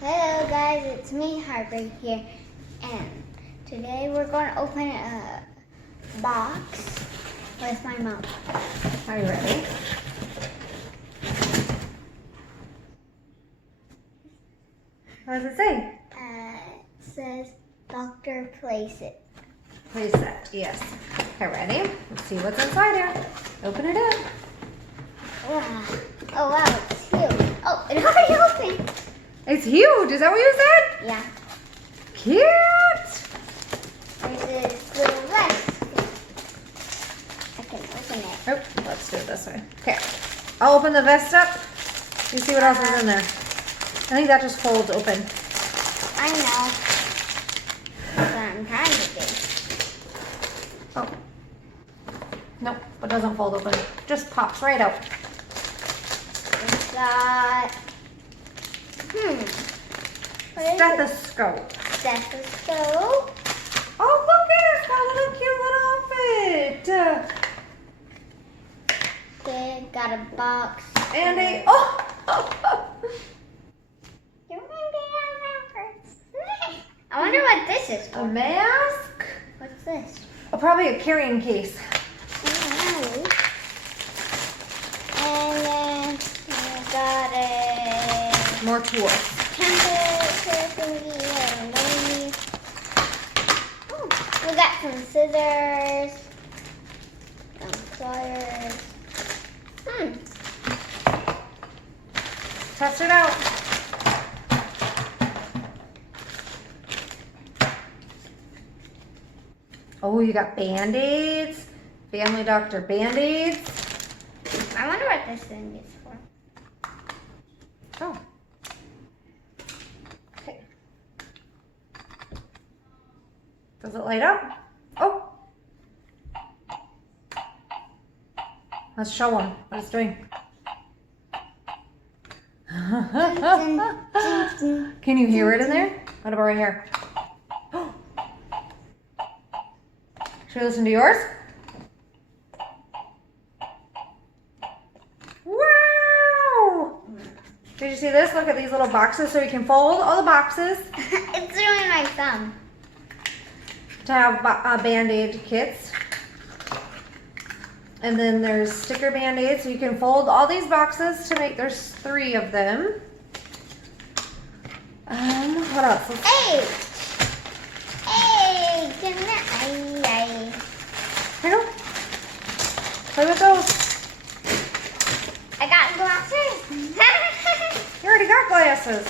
Hello guys, it's me, Harper here, and today we're going to open a box with my mom. Are you ready? What does it say? It says Dr. Place It. Place it, yes. Okay, ready? Let's see what's inside here. Open it up. Wow. Oh wow, it's huge. Oh, it already opened. It's huge, is that what you said? Yeah. Cute! There's this little vest. I can open it. Oh, let's do it this way. Okay, I'll open the vest up. You see what else is in there. I think that just folds open. I know. That's what I'm trying to do. Oh. Nope, it doesn't fold open. Just pops right out. It's got... What is it? Stethoscope. Stethoscope. Oh, look at it. It's got a little cute little outfit. Okay, got a box. And a, I wonder what this is a for. mask. What's this? Oh, probably a carrying case. And then we got a More tools. temperature thingy and maybe. Oh, we got some scissors, some pliers. Test it out. Oh, you got Band-Aids. Family Doctor Band-Aids. I wonder what this thing is for. Oh. Okay. Does it light up? Oh. Let's show them what it's doing. Can you hear it in there? What about right here? Should we listen to yours? Wow! Did you see this? Look at these little boxes so we can fold all the boxes It's doing my thumb. to have Band-Aid kits. And then there's sticker Band-Aids, so you can fold all these boxes to make, there's 3 of them. What else? Hey! Hey! Come here. Ay. Here you go. Play with those. I got glasses. You already got glasses.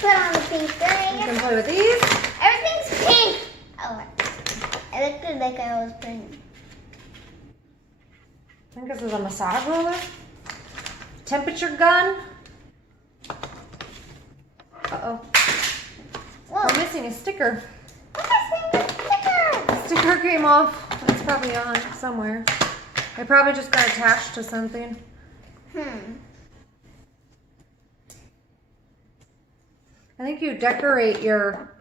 Put on the pink You thing. can play with these. Everything's pink. Oh, it looked good like I was putting. I think this is a massage roller. Temperature gun. Uh-oh. Whoa. We're missing a sticker. I'm missing the sticker. The sticker came off. It's probably on somewhere. It probably just got attached to something. I think you decorate your...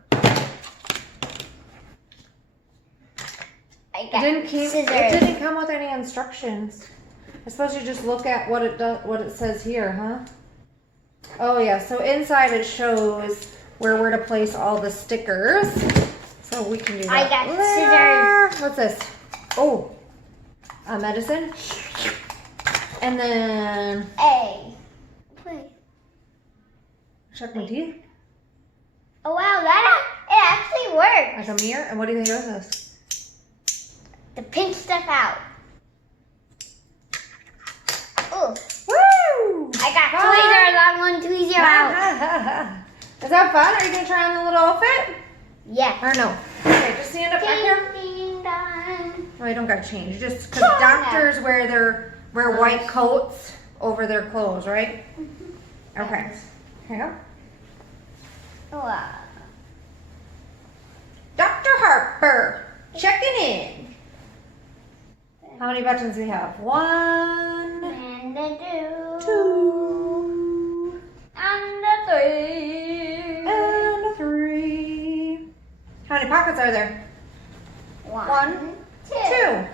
I It got didn't scissors. come with any instructions. I suppose you just look at what it does, what it says here, huh? Oh yeah, so inside it shows where we're to place all the stickers. So we can do that. I got scissors. What's this? Oh, medicine. And then A. Wait. check my teeth. Oh wow, it actually works. Like a mirror. And what do you think of this? To pinch stuff out. Ooh. Woo! I got tweezers. I want tweezers out. Is that fun? Are you gonna try on the little outfit? Yeah. Or no? Okay, just stand up back here. Ding, dong. Oh, you don't gotta change. Just because doctors wear white coats over their clothes, right? Okay. Here you go. Wow. Dr. Harper, checking in. How many buttons do we have? 1, And the 2, and the 3. and 3. How many pockets are there? 1, 2.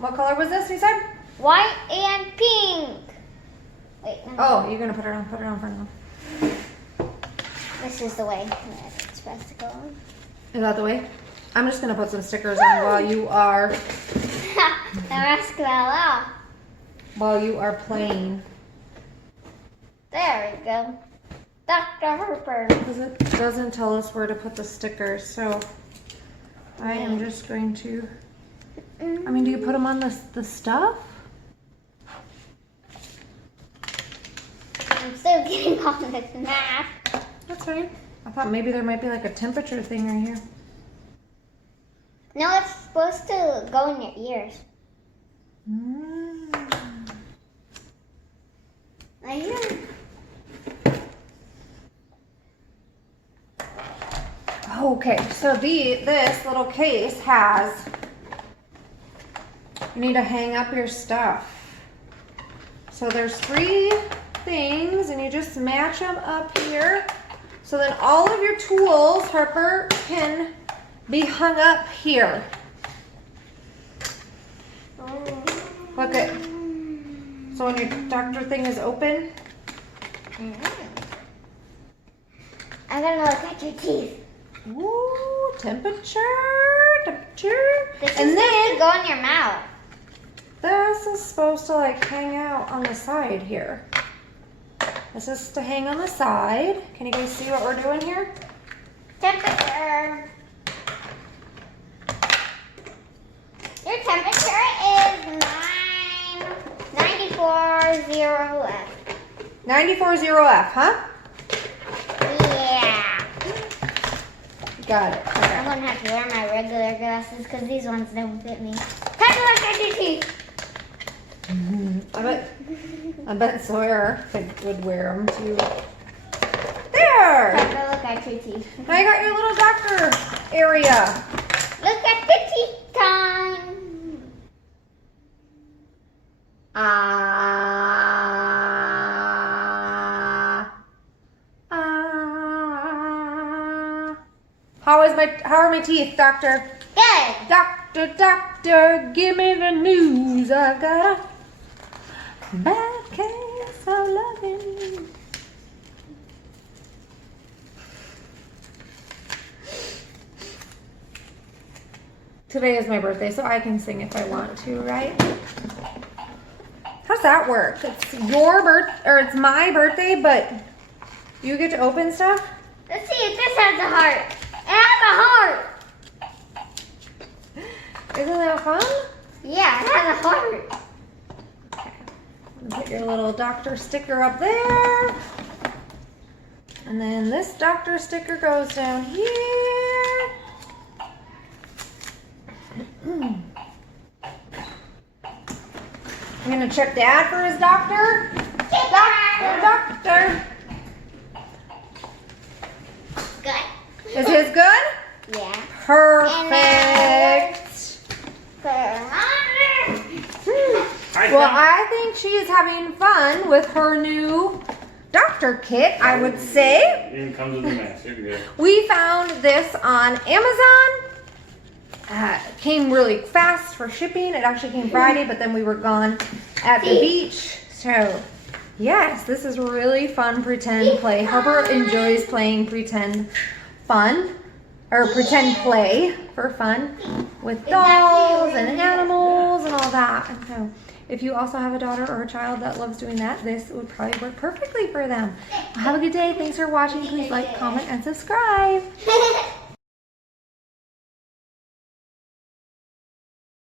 What color was this, you said? White and pink. Wait. Oh, you're gonna put it on for now. This is the way that it's supposed to go on. Is that the way? I'm just gonna put some stickers on while you are The rest fell off. playing. There we go. Dr. Harper. Because it doesn't tell us where to put the stickers, so I am just going to. I mean, do you put them on the stuff? I'm still getting on this mask. That's right. I thought maybe there might be like a temperature thing right here. No, it's supposed to go in your ears. Right here. Okay, so this little case has. You need to hang up your stuff. So there's 3 things, and you just match them up here. So then all of your tools, Harper, can be hung up here. Look at. So when your doctor thing is open. I'm gonna look at your teeth. Ooh, temperature. This And is then supposed to go in your mouth. this is supposed to like hang out on the side here. This is to hang on the side. Can you guys see what we're doing here? Temperature. Your temperature is 94.0F. 94.0F, huh? Yeah. Got it. I'm Okay. gonna have to wear my regular glasses because these ones don't fit me. Time to look at your teeth. I bet Sawyer would wear them too. There! Time to look at your teeth. Now you got your little doctor area. Look at the teeth time. How are my teeth, doctor? Good. Doctor, give me the news. I got a bad case of loving. Today is my birthday, so I can sing if I want to, right? How's that work? It's your it's my birthday, but you get to open stuff? Let's see if this has a heart. It has a heart. Isn't that fun? Yeah, it has a heart. Okay. Put your little doctor sticker up there. And then this doctor sticker goes down here. I'm gonna check Dad for his doctor. Doctor. Good. Is his good? Yeah. Perfect. Well, I think she is having fun with her new doctor kit, I would say. It comes with a mask. You're good. We found this on Amazon. Came really fast for shipping. It actually came Friday, but then we were gone at the beach. So, yes, this is really fun pretend play. Harper enjoys playing pretend fun, or pretend play for fun with dolls and animals and all that. And so, if you also have a daughter or a child that loves doing that, this would probably work perfectly for them. Well, have a good day. Thanks for watching. Please like, comment, and subscribe.